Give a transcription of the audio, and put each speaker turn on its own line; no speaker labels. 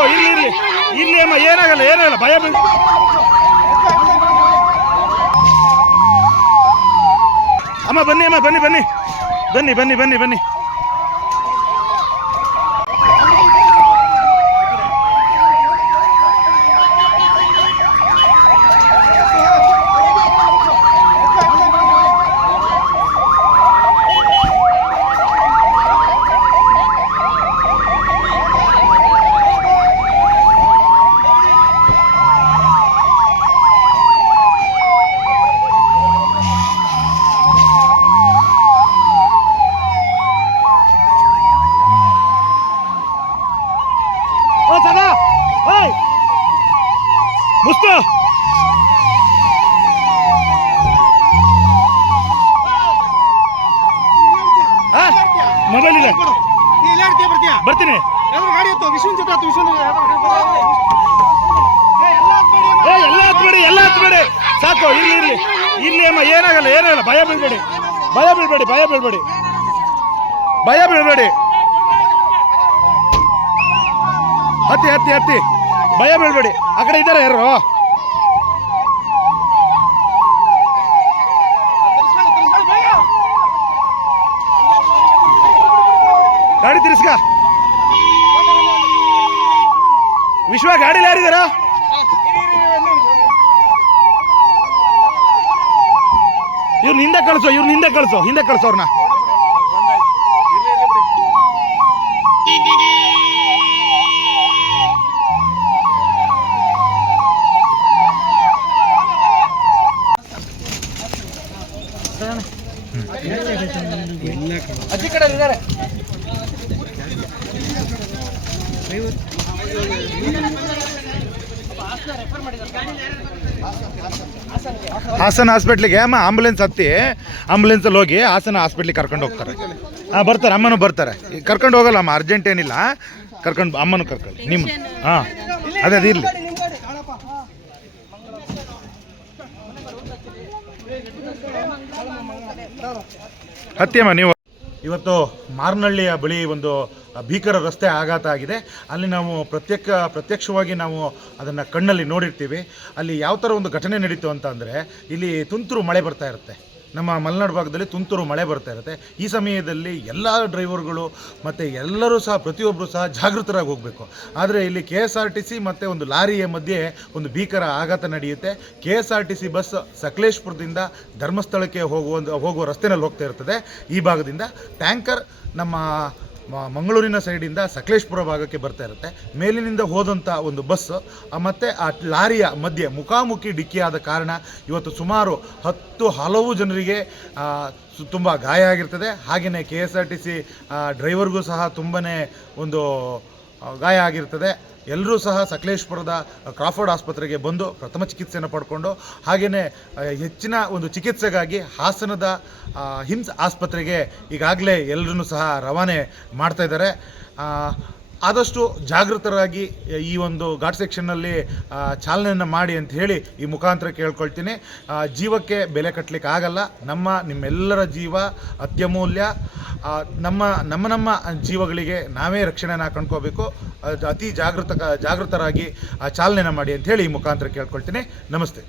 ಸಾಕು ಇಲ್ಲಿ ಇರ್ಲಿ. ಇರ್ಲಿ ಅಮ್ಮ, ಏನಾಗಲ್ಲ ಏನಾಗಲ್ಲ, ಭಯ ಬೀಳ್ ಅಮ್ಮ, ಬನ್ನಿ ಅಮ್ಮ, ಬನ್ನಿ ಬನ್ನಿ. ಬನ್ನಿ ಬನ್ನಿ ಬನ್ನಿ ಬನ್ನಿ. ಮುಸ್ತು? ಮೊಬೈಲ್ ಇಲ್ಲ. ಬರ್ತೀನಿ. ಎಲ್ಲ ಹತ್ಬೇಡಿ ಎಲ್ಲ ಹತ್ಬೇಡಿ ಸಾಕು ಇಲ್ಲಿ ಇರ್ಲಿ. ಇಲ್ಲಿ ಅಮ್ಮ, ಏನಾಗಲ್ಲ ಏನಾಗಲ್ಲ. ಭಯ ಬೀಳ್ಬೇಡಿ. ಭಯ ಬೀಳ್ಬೇಡಿ ಭಯ ಬೀಳ್ಬೇಡಿ. ಭಯ ಬೀಳ್ಬೇಡಿ. ಹತ್ತಿ ಹತ್ತಿ ಹತ್ತಿ. ಭಯ ಬೀಳ್ಬೇಡಿ. ಆ ಕಡೆ ಇದ್ದಾರೆ ಯಾರು? ಗಾಡಿ ತಿರ್ಸ್ಕ. ವಿಶ್ವ, ಗಾಡಿಲಿ ಯಾರಿದಾರ? ಇವ್ರು ಹಿಂದೆ ಕಳಿಸೋ, ಇವ್ರು ಹಿಂದೆ ಕಳಿಸೋ ಹಿಂದೆ ಕಳಿಸೋ
ಇದ್ದಾರೆ.
ಹಾಸನ ಹಾಸ್ಪಿಟ್ಲಿಗೆ, ಅಮ್ಮ ಆಂಬುಲೆನ್ಸ್ ಹತ್ತಿ ಆಂಬುಲೆನ್ಸಲ್ಲಿ ಹೋಗಿ ಹಾಸನ ಹಾಸ್ಪಿಟ್ಲಿಗೆ ಕರ್ಕೊಂಡು ಹೋಗ್ತಾರೆ. ಹಾಂ, ಬರ್ತಾರೆ, ಅಮ್ಮನು ಬರ್ತಾರೆ. ಕರ್ಕೊಂಡು ಹೋಗಲ್ಲ, ಅಮ್ಮ ಅರ್ಜೆಂಟ್ ಏನಿಲ್ಲ. ಕರ್ಕೊಂಡು, ಅಮ್ಮನೂ ಕರ್ಕೊಳ್ಳಿ ನಿಮ್ಮ, ಹಾಂ, ಅದೇ, ಅದು, ಇರಲಿ. ಹತ್ತಿಯಮ್ಮ ನೀವು ಇವತ್ತು ಮಾರ್ನಹಳ್ಳಿಯ ಬಳಿ ಒಂದು ಭೀಕರ ರಸ್ತೆ ಆಘಾತ ಆಗಿದೆ. ಅಲ್ಲಿ ನಾವು ಪ್ರತ್ಯಕ್ಷ ಪ್ರತ್ಯಕ್ಷವಾಗಿ ನಾವು ಅದನ್ನು ಕಣ್ಣಲ್ಲಿ ನೋಡಿರ್ತೀವಿ. ಅಲ್ಲಿ ಯಾವ ಥರ ಒಂದು ಘಟನೆ ನಡೀತು ಅಂತ ಇಲ್ಲಿ ತುಂತುರು ಮಳೆ ಬರ್ತಾ ಇರುತ್ತೆ. ನಮ್ಮ ಮಲೆನಾಡು ಭಾಗದಲ್ಲಿ ತುಂತುರು ಮಳೆ ಬರ್ತಾ ಇರುತ್ತೆ. ಈ ಸಮಯದಲ್ಲಿ ಎಲ್ಲ ಡ್ರೈವರ್ಗಳು ಮತ್ತು ಎಲ್ಲರೂ ಸಹ ಪ್ರತಿಯೊಬ್ಬರು ಸಹ ಜಾಗೃತರಾಗಿ ಹೋಗಬೇಕು. ಆದರೆ ಇಲ್ಲಿ K S R T C ಮತ್ತು ಒಂದು ಲಾರಿಯ ಮಧ್ಯೆ ಒಂದು ಭೀಕರ ಆಘಾತ ನಡೆಯುತ್ತೆ. K S R T C bus ಸಕಲೇಶ್ಪುರದಿಂದ ಧರ್ಮಸ್ಥಳಕ್ಕೆ ಹೋಗುವ ಹೋಗುವ ರಸ್ತೆಯಲ್ಲಿ ಹೋಗ್ತಾ ಇರ್ತದೆ. ಈ ಭಾಗದಿಂದ. ಟ್ಯಾಂಕರ್ ನಮ್ಮ ಮಂಗಳೂರಿನ ಸೈಡಿಂದ ಸಕಲೇಶ್ಪುರ ಭಾಗಕ್ಕೆ ಬರ್ತಾ ಇರುತ್ತೆ. ಮೇಲಿನಿಂದ ಹೋದಂಥ ಒಂದು ಬಸ್ ಮತ್ತು ಆ ಲಾರಿಯ ಮಧ್ಯೆ ಮುಖಾಮುಖಿ ಡಿಕ್ಕಿಯಾದ ಕಾರಣ ಇವತ್ತು ಸುಮಾರು ಹತ್ತು ಹಲವು ಜನರಿಗೆ ತುಂಬ ಗಾಯ ಆಗಿರ್ತದೆ. ಹಾಗೆಯೇ K S R T C ಡ್ರೈವರ್ಗೂ ಸಹ ತುಂಬನೇ ಒಂದು ಗಾಯ ಆಗಿರ್ತದೆ. ಎಲ್ಲರೂ ಸಹ ಸಕಲೇಶ್ಪುರದ ಕ್ರಾಫೋರ್ಡ್ ಆಸ್ಪತ್ರೆಗೆ ಬಂದು ಪ್ರಥಮ ಚಿಕಿತ್ಸೆಯನ್ನು ಪಡ್ಕೊಂಡು ಹಾಗೆಯೇ ಹೆಚ್ಚಿನ ಒಂದು ಚಿಕಿತ್ಸೆಗಾಗಿ ಹಾಸನದ ಹಿಂಸ್ ಆಸ್ಪತ್ರೆಗೆ ಈಗಾಗಲೇ ಎಲ್ಲರೂ ಸಹ ರವಾನೆ ಮಾಡ್ತಾ ಇದ್ದಾರೆ. ಆದಷ್ಟು ಜಾಗೃತರಾಗಿ ಈ ಒಂದು ಘಾಟ್ ಸೆಕ್ಷನ್ನಲ್ಲಿ ಚಾಲನೆಯನ್ನು ಮಾಡಿ ಅಂತ ಹೇಳಿ ಈ ಮುಖಾಂತರ ಕೇಳ್ಕೊಳ್ತೀನಿ. ಜೀವಕ್ಕೆ ಬೆಲೆ ಕಟ್ಟಲಿಕ್ಕೆ ಆಗಲ್ಲ. ನಮ್ಮ, ನಿಮ್ಮೆಲ್ಲರ ಜೀವ ಅತ್ಯಮೂಲ್ಯ. ನಮ್ಮ ನಮ್ಮ ನಮ್ಮ ಜೀವಗಳಿಗೆ ನಾವೇ ರಕ್ಷಣೆಯನ್ನು ಕಂಡ್ಕೋಬೇಕು ಅತಿ ಜಾಗೃತ, ಜಾಗೃತರಾಗಿ ಚಾಲನೆನ ಮಾಡಿ ಅಂತ ಹೇಳಿ ಈ ಮುಖಾಂತರ ಕೇಳ್ಕೊಳ್ತೀನಿ. ನಮಸ್ತೆ.